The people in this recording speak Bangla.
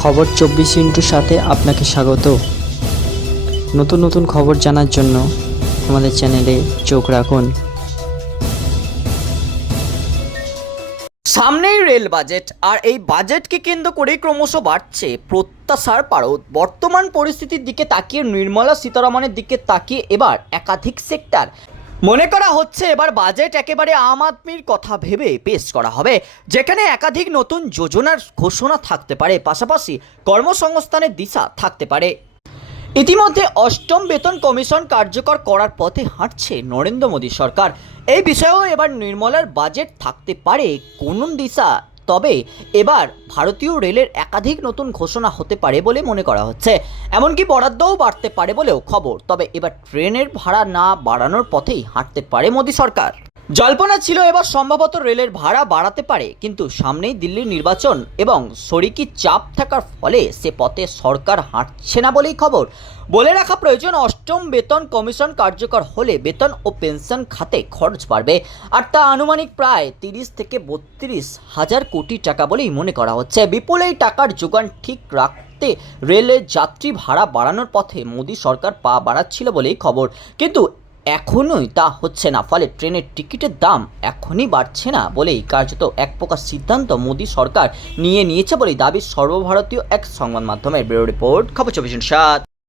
খবর চব্বিশ ইন্টুর সাথে আপনাকে স্বাগত। নতুন নতুন খবর জানার জন্য আমাদের চ্যানেলে চোখ রাখুন। সামনেই রেল বাজেট, আর এই বাজেটকে কেন্দ্র করেই ক্রমশ বাড়ছে প্রত্যাশার পারদ। বর্তমান পরিস্থিতির দিকে তাকিয়ে নির্মলা সীতারামনের দিকে তাকিয়ে এবার একাধিক সেক্টর মনে করা হচ্ছে এবার বাজেট একেবারে আম আদমির কথা ভেবে পেশ করা হবে, যেখানে একাধিক নতুন যোজনার ঘোষণা থাকতে পারে, পাশাপাশি কর্মসংস্থানের দিশা থাকতে পারে। ইতিমধ্যে অষ্টম বেতন কমিশন কার্যকর করার পথে হাঁটছে নরেন্দ্র মোদী সরকার। এই বিষয়েও এবার নির্মলার বাজেট থাকতে পারে, কোন দিশা তবে এবার ভারতীয় রেলের একাধিক নতুন ঘোষণা হতে পারে বলে মনে করা হচ্ছে। এমনকি বরাদ্দও বাড়তে পারে বলেও খবর। তবে এবার ট্রেনের ভাড়া না বাড়ানোর পথেই হাঁটতে পারে মোদী সরকার। জল্পনা ছিল এবার সম্ভবত রেলের ভাড়া বাড়াতে পারে, কিন্তু সামনেই দিল্লির নির্বাচন এবং শরিকি চাপ থাকার ফলে সে পথে সরকার হাঁটছে না বলেই খবর। বলে রাখা প্রয়োজন, অষ্টম বেতন কমিশন কার্যকর হলে বেতন ও পেনশন খাতে খরচ বাড়বে, আর তা আনুমানিক প্রায় তিরিশ থেকে বত্রিশ হাজার কোটি টাকা বলেই মনে করা হচ্ছে। বিপুল এই টাকার যোগান ঠিক রাখতে রেলের যাত্রী ভাড়া বাড়ানোর পথে মোদী সরকার পা বাড়াচ্ছিল বলেই খবর। কিন্তু এখনোই তা হচ্ছে না, ফলে ট্রেনের টিকিটের দাম এখনই বাড়ছে না বলেই কার্যত এক প্রকার সিদ্ধান্ত মোদী সরকার নিয়ে নিয়েছে বলেই দাবি সর্বভারতীয় এক সংবাদ মাধ্যমের ব্যুরো রিপোর্ট, খবর চব্বিশ সাত।